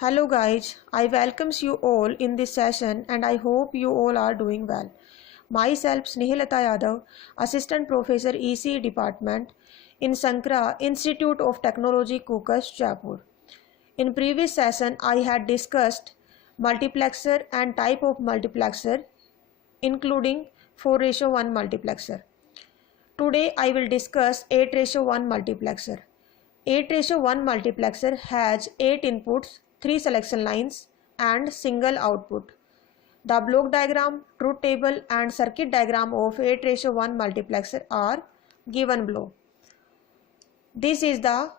Hello guys, I welcomes you all in this session and I hope you all are doing well. Myself Snehilata Yadav, Assistant Professor EC Department in Sankara Institute of Technology Kukas, Jaipur. In previous session I had discussed multiplexer and type of multiplexer including 4:1 multiplexer. Today I will discuss 8:1 multiplexer. 8:1 multiplexer has 8 inputs, 3 selection lines and single output. The block diagram, truth table and circuit diagram of 8:1 multiplexer are given below. This is the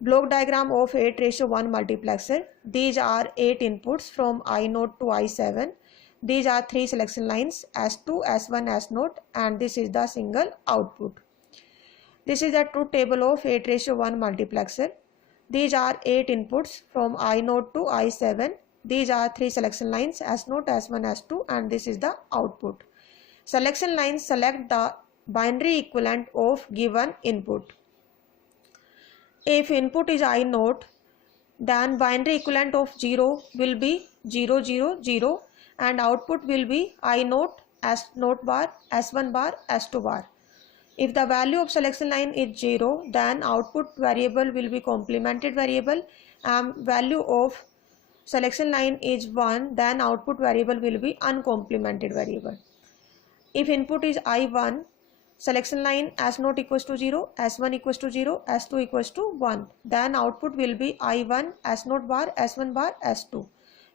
block diagram of 8:1 multiplexer. These are 8 inputs from I0 to I7. These are 3 selection lines S2, S1, S0 and this is the single output. This is the truth table of 8:1 multiplexer. These are 8 inputs from I0 to I7. These are 3 selection lines S0, S1, S2 and this is the output. Selection lines select the binary equivalent of given input. If input is I0, then binary equivalent of 0 will be 0, 0, 0 and output will be I0, S0 bar, S1 bar, S2 bar. If the value of selection line is 0, then output variable will be complemented variable, and value of selection line is 1, then output variable will be uncomplemented variable. If input is I1, selection line S0 equals to 0, S1 equals to 0, S2 equals to 1, then output will be I1, S0 bar, S1 bar, S2.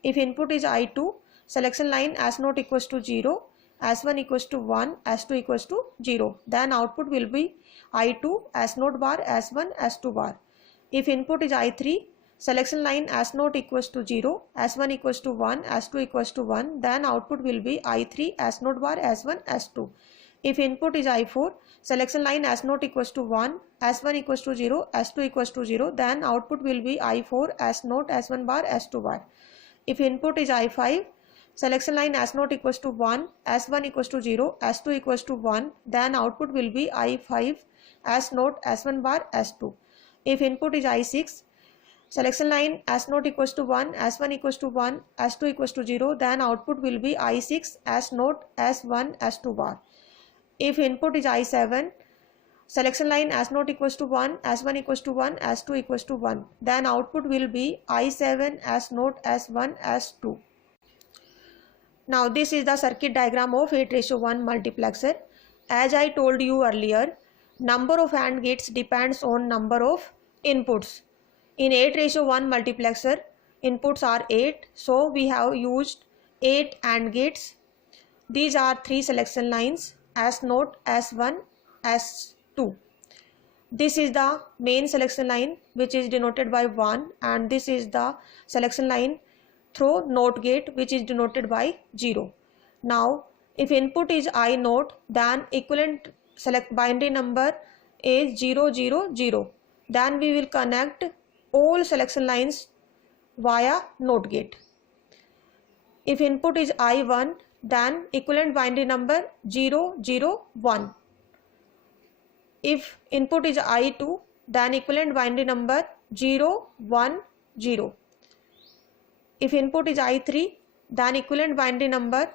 If input is I2, selection line S0 equals to 0, S1 equals to 1, S2 equals to 0. Then output will be I2, S0 bar, S1, S2 bar. If input is I3, selection line S0 equals to 0, S1 equals to 1, S2 equals to 1. Then output will be I3, S0 bar, S1, S2. If input is I4, selection line S0 equals to 1, S1 equals to 0, S2 equals to 0. Then output will be I4, S0, S1 bar, S2 bar. If input is I5, selection line S0 equals to 1, S1 equals to 0, S2 equals to 1, then output will be I5, S0, S1 bar, S2. If input is I6, selection line S0 equals to 1, S1 equals to 1, S2 equals to 0, then output will be I6, S0, S1, S2 bar. If input is I7, selection line S0 equals to 1, S1 equals to 1, S2 equals to 1, then output will be I7, S0, S1, S2. Now this is the circuit diagram of 8:1 multiplexer. As I told you earlier, number of AND gates depends on number of inputs. In 8:1 multiplexer, inputs are 8, so we have used 8 AND gates. These are 3 selection lines S0, S1, S2. This is the main selection line which is denoted by 1 and this is the selection line through NOT gate which is denoted by 0. Now if input is I0, then equivalent select binary number is 0, 0, 0. Then we will connect all selection lines via NOT gate. If input is I1, then equivalent binary number 0, 0, 1. If input is I2, then equivalent binary number 0, 1, 0. If input is I3, then equivalent binary number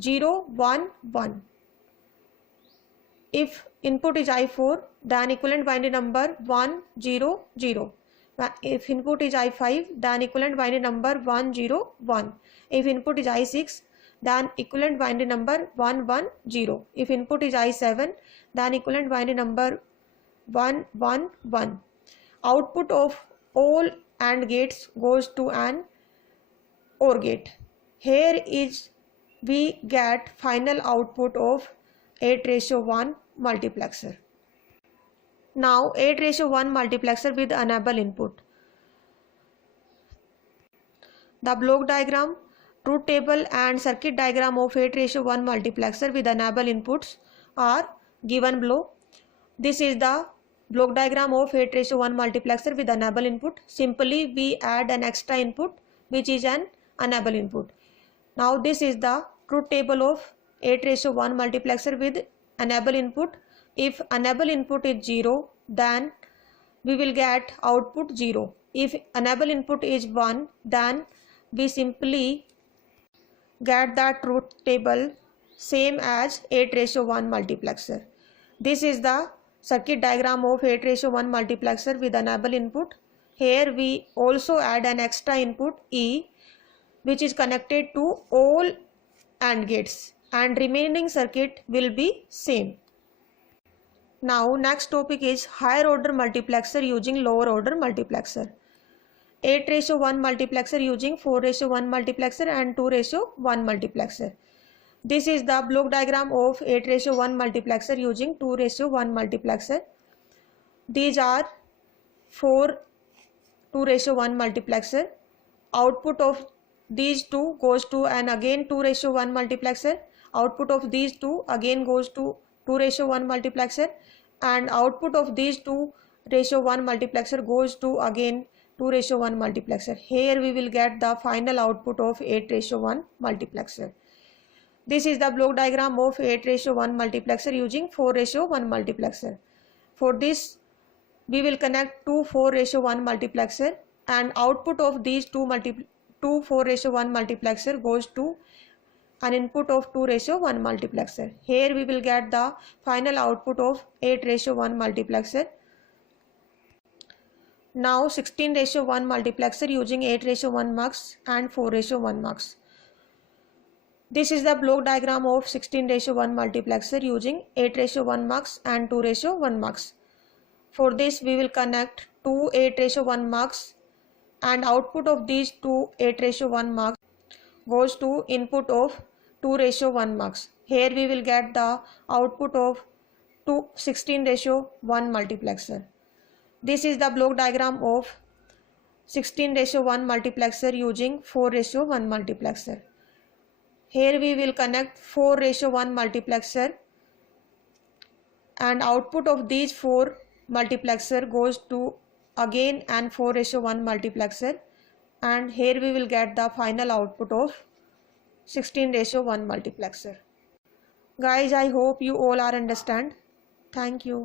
0, 1, 1. If input is I4, then equivalent binary number 1, 0, 0. If input is I5, then equivalent binary number 1, 0, 1. If input is I6, then equivalent binary number 1, 1, 0. If input is I7, then equivalent binary number 1, 1, 1. Output of all AND gates goes to an OR gate. Here is we get final output of 8:1 multiplexer. Now 8:1 multiplexer with enable input. The block diagram, truth table and circuit diagram of 8:1 multiplexer with enable inputs are given below. This is the block diagram of 8:1 multiplexer with enable input. Simply we add an extra input which is an enable input. Now this is the truth table of 8:1 multiplexer with enable input. If enable input is 0, then we will get output 0. If enable input is 1, then we simply get the truth table same as 8:1 multiplexer. This is the circuit diagram of 8:1 multiplexer with enable input. Here we also add an extra input E, which is connected to all AND gates, and remaining circuit will be same. Now next topic is higher order multiplexer using lower order multiplexer. 8:1 multiplexer using 4:1 multiplexer and 2:1 multiplexer. This is the block diagram of 8:1 multiplexer using 2:1 multiplexer. These are 4 2:1 multiplexer. Output of these two goes to an again 2:1 multiplexer. Output of these two again goes to 2:1 multiplexer, and output of these 2:1 multiplexer goes to again 2:1 multiplexer. Here we will get the final output of 8:1 multiplexer. This is the block diagram of 8:1 multiplexer using 4:1 multiplexer. For this we will connect two 4:1 multiplexer, and output of these two 4:1 multiplexer goes to an input of 2:1 multiplexer. Here we will get the final output of 8:1 multiplexer. Now 16:1 multiplexer using 8:1 mux and 4:1 mux. This is the block diagram of 16:1 multiplexer using 8:1 mux and 2:1 mux. For this we will connect two 8:1 mux, and output of these two 8:1 mux goes to input of 2:1 mux. Here we will get the output of 16:1 multiplexer. This is the block diagram of 16:1 multiplexer using 4:1 multiplexer. Here we will connect 4:1 multiplexer, and output of these 4 multiplexer goes to again and 4:1 multiplexer, and here we will get the final output of 16:1 multiplexer. Guys, I hope you all are understand. Thank you.